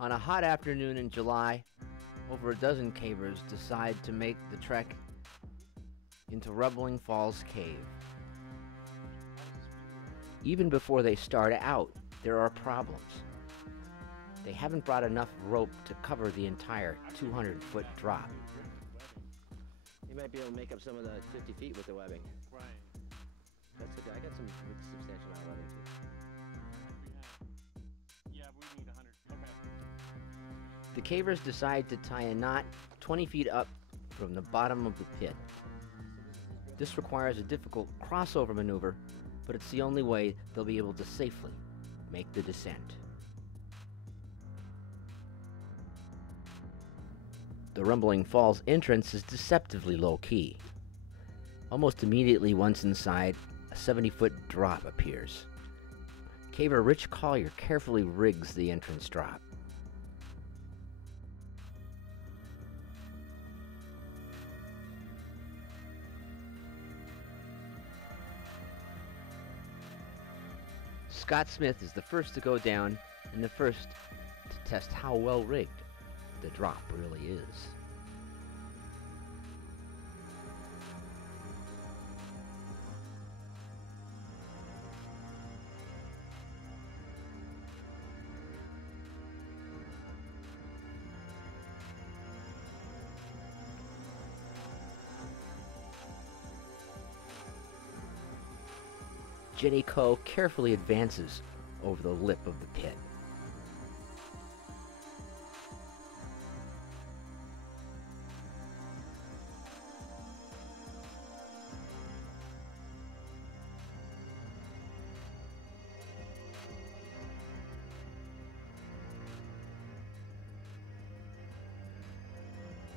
On a hot afternoon in July, over a dozen cavers decide to make the trek into Rumbling Falls Cave. Even before they start out, there are problems. They haven't brought enough rope to cover the entire 200-foot drop. You might be able to make up some of the 50 feet with the webbing. Right. That's okay. I got some substantial amount of webbing too. Yeah, we need 100. Okay. The cavers decide to tie a knot 20 feet up from the bottom of the pit. This requires a difficult crossover maneuver, but it's the only way they'll be able to safely make the descent. The Rumbling Falls entrance is deceptively low-key. Almost immediately once inside, a 70-foot drop appears. Caver Rich Collier carefully rigs the entrance drop. Scott Smith is the first to go down and the first to test how well rigged the drop really is. Jenny Coe carefully advances over the lip of the pit.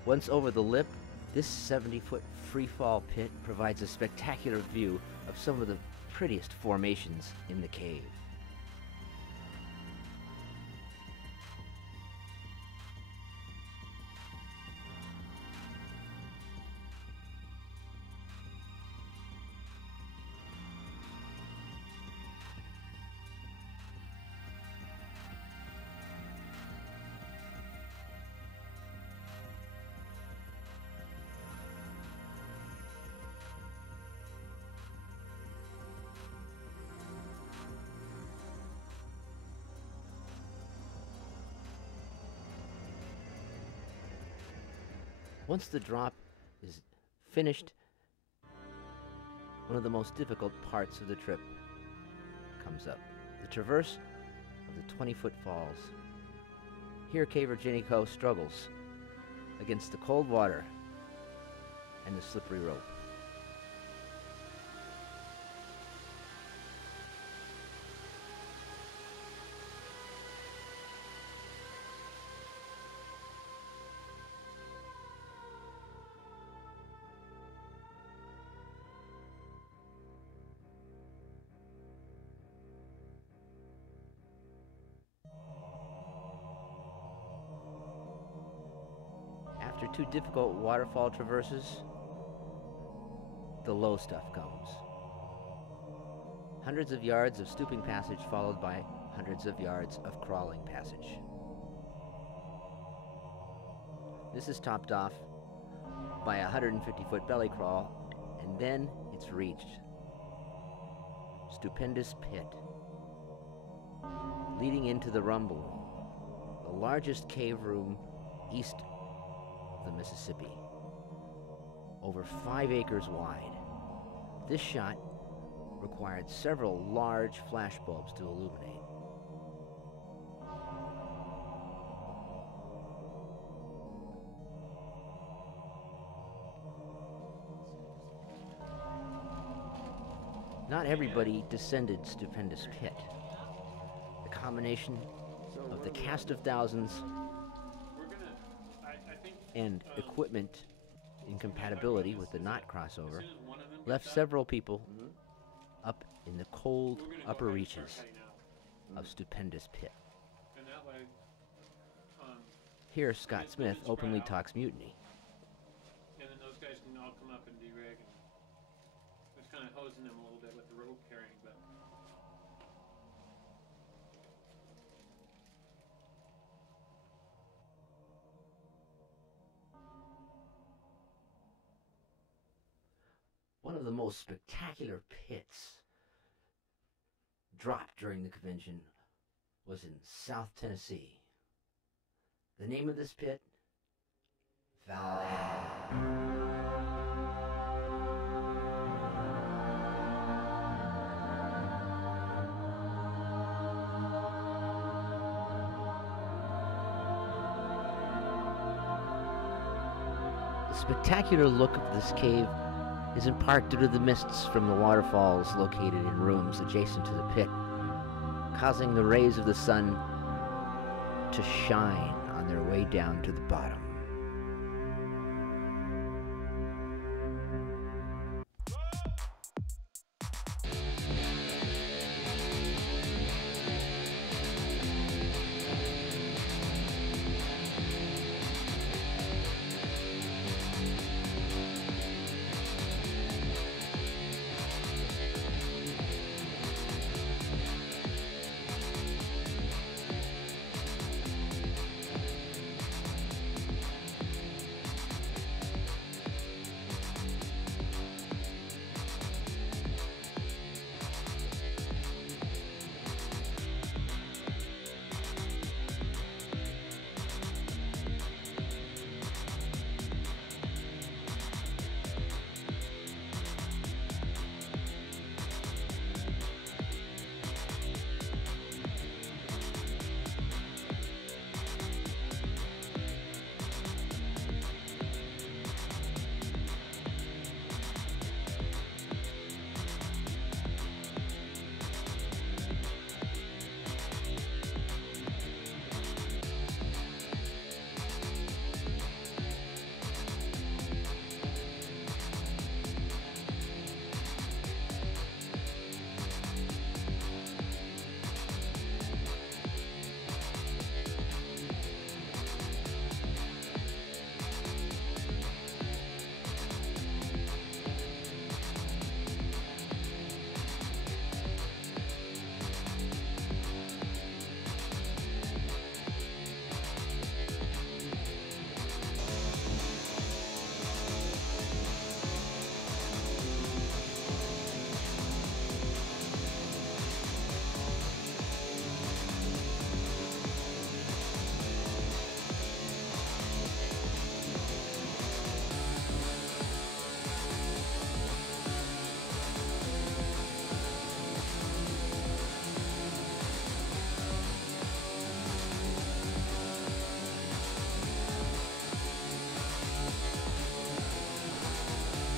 Once over the lip, this 70-foot free-fall pit provides a spectacular view of some of the prettiest formations in the cave. Once the drop is finished, one of the most difficult parts of the trip comes up. The traverse of the 20-foot falls. Here, caver Jenny Coe struggles against the cold water and the slippery rope. After two difficult waterfall traverses, the low stuff comes. Hundreds of yards of stooping passage followed by hundreds of yards of crawling passage. This is topped off by a 150-foot belly crawl, and then it's reached. Stupendous pit, leading into the Rumble Room, the largest cave room east of the Mississippi, over 5 acres wide. This shot required several large flash bulbs to illuminate. Not everybody descended Stupendous Pit. The combination of the cast of thousands and equipment incompatibility with the knot crossover left several people up in the cold upper reaches of Stupendous Pit. Here, Scott Smith openly talks mutiny. And then those guys can all come up and de-rig. It's kind of hosing them a little bit with the rope carrying, but of the most spectacular pits dropped during the convention was in South Tennessee. The name of this pit? Valhalla. The spectacular look of this cave is in part due to the mists from the waterfalls located in rooms adjacent to the pit, causing the rays of the sun to shine on their way down to the bottom.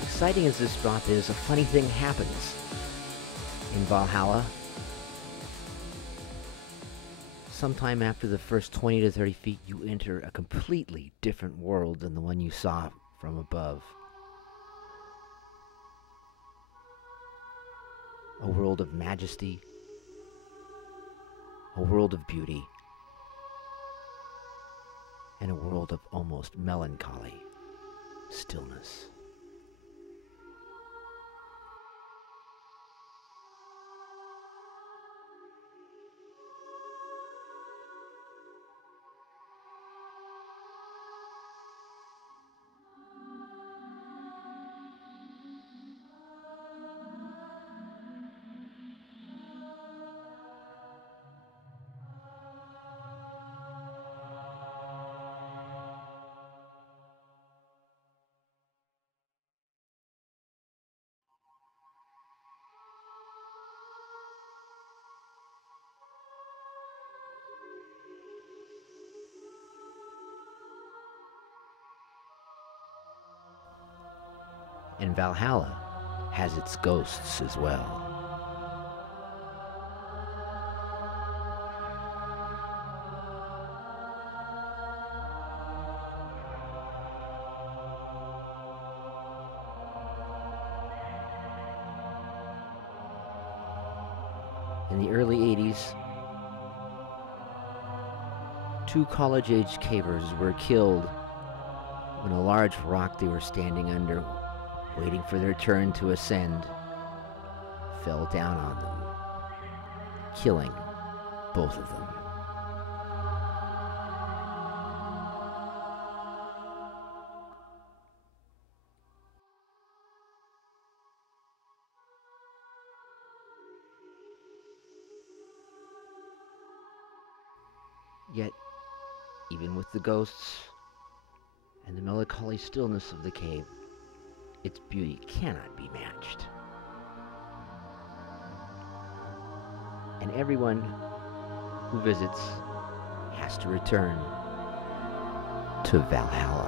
Exciting as this drop is, a funny thing happens in Valhalla. Sometime after the first 20 to 30 feet, you enter a completely different world than the one you saw from above. A world of majesty, a world of beauty, and a world of almost melancholy stillness. And Valhalla has its ghosts as well. In the early 80s, 2 college-age cavers were killed when a large rock they were standing under, waiting for their turn to ascend, fell down on them, killing both of them. Even with the ghosts and the melancholy stillness of the cave, its beauty cannot be matched. And everyone who visits has to return to Valhalla.